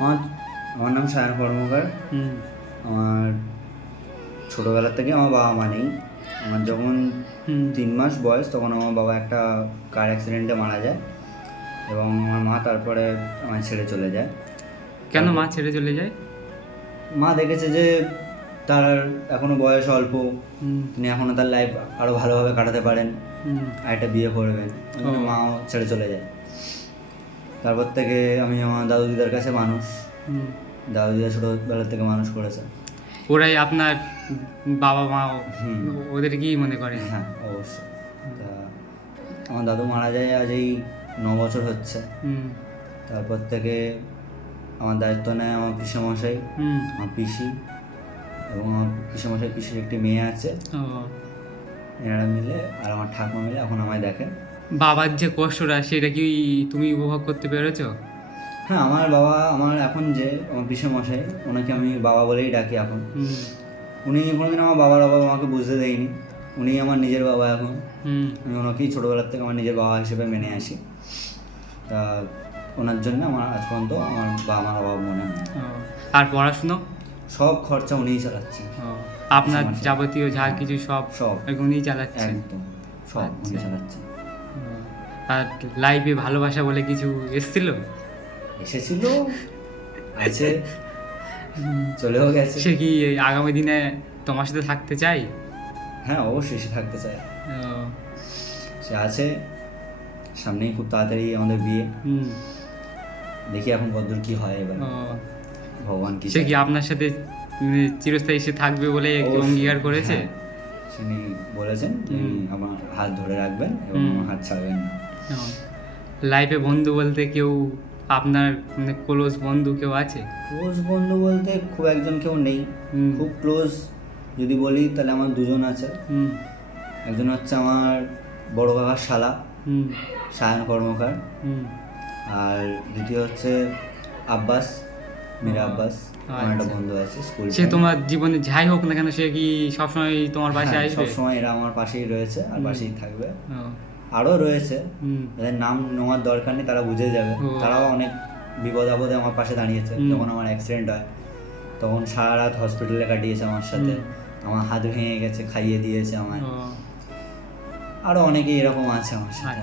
আমার আমার নাম সায়ন কর্মকার। আমার ছোটোবেলার থেকে আমার বাবা মা নেই। আমার যখন 3 মাস বয়স তখন আমার বাবা একটা কার অ্যাক্সিডেন্টে মারা যায় এবং আমার মা তারপরে আমায় ছেড়ে চলে যায়। কেন মা ছেড়ে চলে যায়? মা দেখেছে যে তার এখনও বয়স অল্প, তিনি এখনও তার লাইফ আরও ভালোভাবে কাটাতে পারেন, আর একটা বিয়ে করবেন, মাও ছেড়ে চলে যায়। তারপর থেকে আমি আমার দাদু দিদার কাছে মানুষ। দাদু দিদা ছোটোবেলার থেকে মানুষ করেছে। ওরাই আপনার বাবা মা, ওদের কি মনে করেন? হ্যাঁ, অবশ্যই। তা আমার দাদু মারা যায় আজ এই 9 বছর হচ্ছে। তারপর থেকে আমার দায়িত্ব নেয় আমার পিসেমশাই, আমার পিসি এবং আমার পিসেমশাই পিসির একটি মেয়ে আছে। এনারা মিলে আর আমার ঠাকুমা মিলে এখন আমায় দেখে। বাবার যে কষ্টটা সেটা কি তুমি উপভোগ করতে পেরেছো? হ্যাঁ, আমার বাবা, আমার এখন যে আমার পিসেমশাই, ওনাকে আমি বাবা বলেই ডাকি এখন। উনি কোনোদিন আমার বাবার অভাব আমাকে বুঝতে দেয়নি। উনি আমার নিজের বাবা এখন। আমি ওনাকেই ছোটোবেলার থেকে আমার নিজের বাবা হিসেবে মেনে আসি। তা ওনার জন্য আমার আজ পর্যন্ত আমার বাবা মার অভাব মনে হয়। আর পড়াশুনো? সব খরচা উনিই চালাচ্ছেন। আপনার যাবতীয় যা কিছু সব উনিই চালাচ্ছেন? একদম সব উনি চালাচ্ছেন। আর লাইফে ভালোবাসা বলে কিছু এসেছিল, আছে, চলেও গেছে। সে কি আগামী দিনে তোমার সাথে থাকতে চাই? হ্যাঁ, অবশ্যই সে থাকতে চায়। সে আছে, সামনেই খুব তাড়াতাড়ি আমাদের বিয়ে। দেখি এখন কতদূর কি হয়, এবার ভগবান কি। সে কি আপনার সাথে চিরস্থায়ী সে থাকবে বলে অঙ্গীকার করেছে? তিনি বলেছেন আমার হাত ধরে রাখবেন এবং আমার হাত ছাড়বেন না। লাইফে বন্ধু বলতে কেউ আপনার ক্লোজ বন্ধু কেউ আছে? ক্লোজ বন্ধু বলতে খুব একজন কেউ নেই। খুব ক্লোজ যদি বলি তাহলে আমার দুজন আছে। একজন হচ্ছে আমার বড় কাকার শালা সায়ন কর্মকার, আর দ্বিতীয় হচ্ছে আব্বাস, মীরা আব্বাস। আমার একটা বন্ধু আছে স্কুল। সে তোমার জীবনে যাই হোক না কেন সে কি সবসময় তোমার পাশে আসবে? সবসময় এরা আমার পাশেই রয়েছে আর পাশেই থাকবে। আরও রয়েছে যাদের নাম নেওয়ার দরকার নেই, তারা বুঝে যাবে। তারাও অনেক বিপদ আপদে আমার পাশে দাঁড়িয়েছে। যখন আমার অ্যাক্সিডেন্ট হয় তখন সারা রাত হসপিটালে কাটিয়েছে আমার সাথে। আমার হাত ভেঙে গেছে, খাইয়ে দিয়েছে আমায়। আরও অনেকেই এরকম আছে আমার সাথে।